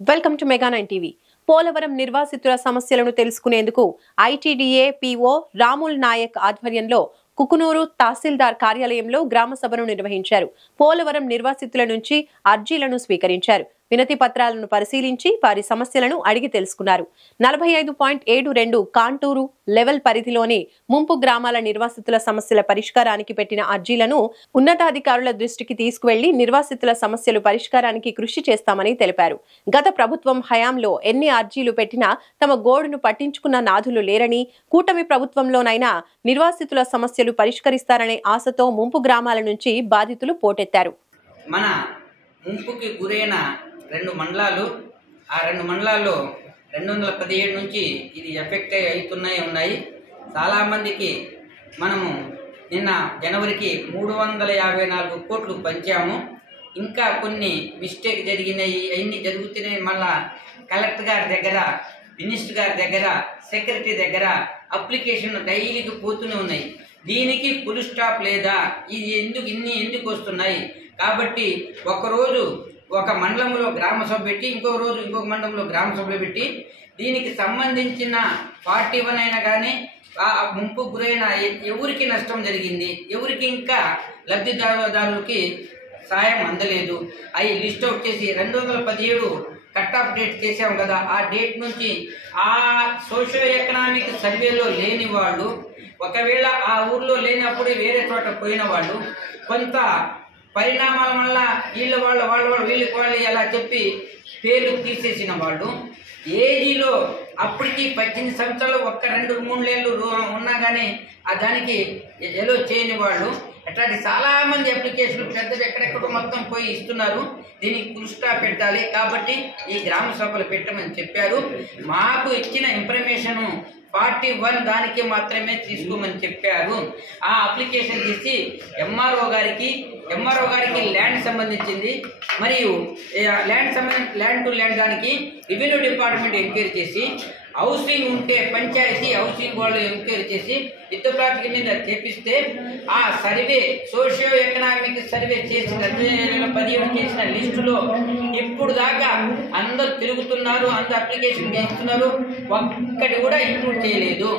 Welcome to Mega 9 TV. Polavaram నిర్వాసితుల సమస్యలను తెలుసుకునేందుకు ఐటీడీఏ పీఓ రాముల్ నాయక్ ఆధ్వర్యంలో కుకునూరు తహసీల్దార్ కార్యాలయంలో గ్రామ సభను నిర్వహించారు. పోలవరం నిర్వాసితుల నుంచి అర్జీలను స్వీకరించారు. వినతి పత్రాలను పరిశీలించి వారి సమస్యలను అడిగి తెలుసుకున్నారు. 45.72 కాంటూరు లెవెల్ పరిధిలోని ముంపు గ్రామాల నిర్వాసితుల సమస్యల పరిష్కారానికి పెట్టిన అర్జీలను ఉన్నతాధికారుల దృష్టికి తీసుకువెళ్లి నిర్వాసితుల సమస్యలు పరిష్కారానికి కృషి చేస్తామని తెలిపారు. గత ప్రభుత్వం హయాంలో ఎన్ని అర్జీలు పెట్టినా తమ గోడును పట్టించుకున్న నాథులు లేరని, కూటమి ప్రభుత్వంలోనైనా నిర్వాసితుల సమస్యలు పరిష్కరిస్తారనే ఆశతో ముంపు గ్రామాల నుంచి బాధితులు పోటెత్తారు. మన ముంపుకి గురైన 2 మండలాలు, ఆ 2 మండలాల్లో 217 నుంచి ఇది ఎఫెక్ట్ అవుతున్నాయి. చాలామందికి మనము నిన్న జనవరికి 354 కోట్లు పంచాము. ఇంకా కొన్ని మిస్టేక్ జరిగినాయి, అవన్నీ జరుగుతున్నాయి. మళ్ళా కలెక్టర్ గారి దగ్గర, మినిస్టర్ గారి దగ్గర, సెక్రటరీ దగ్గర అప్లికేషన్ డైలీకి పోతూనే ఉన్నాయి. దీనికి ఫుల్ స్టాప్ లేదా, ఇది ఎందుకు వస్తున్నాయి కాబట్టి ఒకరోజు ఒక మండలంలో గ్రామ సభ పెట్టి, ఇంకొక రోజు ఇంకొక మండలంలో గ్రామ సభలు పెట్టి దీనికి సంబంధించిన 41 అయినా కానీ ఆ ముంపు గురైన ఎవరికి నష్టం జరిగింది, ఎవరికి ఇంకా లబ్ధిదారులకి సాయం అందలేదు, అవి లిస్ట్ అవుట్ చేసి 217 కట్ ఆఫ్ డేట్ చేసాం కదా, ఆ డేట్ నుంచి ఆ సోషియో ఎకనామిక్ సర్వేలో లేని వాళ్ళు, ఒకవేళ ఆ ఊర్లో లేనప్పుడే వేరే చోట పోయిన వాళ్ళు, కొంత పరిణామాల వల్ల వీళ్ళు ఎలా చెప్పి పేర్లు తీసేసిన వాళ్ళు, ఏజీలో అప్పటికి 18 సంవత్సరాలు 1-2-3 ఏళ్ళు ఉన్నా కానీ దానికి ఎలో చేయని వాళ్ళు, అట్లాంటి చాలామంది అప్లికేషన్లు పెద్దవి ఎక్కడెక్కడో మొత్తం పోయి ఇస్తున్నారు. దీనికి ఫుల్ స్టాప్ పెట్టాలి కాబట్టి ఈ గ్రామ సభలు పెట్టమని చెప్పారు. మాకు ఇచ్చిన ఇన్ఫర్మేషను 41 దానికి మాత్రమే తీసుకోమని చెప్పారు. ఆ అప్లికేషన్ తీసి ఎంఆర్ఓ గారికి ల్యాండ్ సంబంధించింది మరియు ల్యాండ్ టు ల్యాండ్ దానికి రెవెన్యూ డిపార్ట్మెంట్ ఎంక్వైరీ చేసి, హౌసింగ్ ఉంటే పంచాయతీ హౌసింగ్ వాళ్ళు ఎంక్వైరీ చేసి యుద్ధప్రాతిక మీద చేపిస్తే ఆ సర్వే సోషియో ఎకనామిక్ సర్వే చేసిన 2017 చేసిన లిస్టులో ఇప్పుడు దాకా అందరు తిరుగుతున్నారు, అందరు అప్లికేషన్ ఇస్తున్నారు, ఒక్కటి కూడా ఇంక్లూడ్ చేయలేదు.